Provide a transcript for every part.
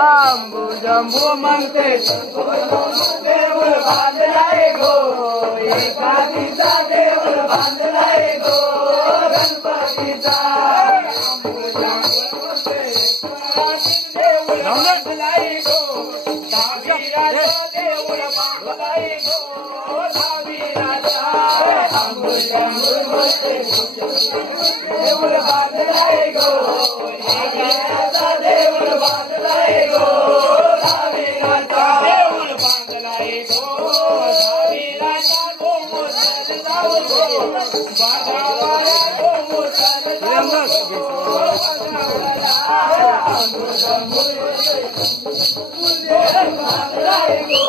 आंबू जंबू म्हणते देऊळ बांधलाय गो एकादीचा देऊळ बांधलाय गो गणपतीचा देऊळ बांधलाय गो दहावीराचं देऊळ बांधलाय गो दहावीराचा आंबू जंबू म्हणते देऊळ बांधलाय गो एकादीचा देऊळ बांधलाय गो दहावीराचा देऊळ बांधलाय गो दहावीराचा गो मोसर जाऊ गो बागावाला गो मोसर जाऊ गो बागावाला आंबू जंबू देऊळ बांधलाय गो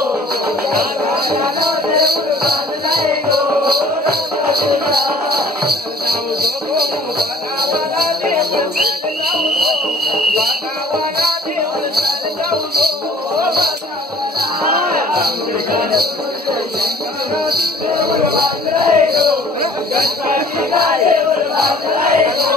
बागावाला देऊळ बांधलाय गो जाऊ गो बागावाला देऊळ जाऊ गो बागावाला देऊळ जाऊ गो देऊळ बांधलाय गो गणपतीला देऊळ बांधलाय गो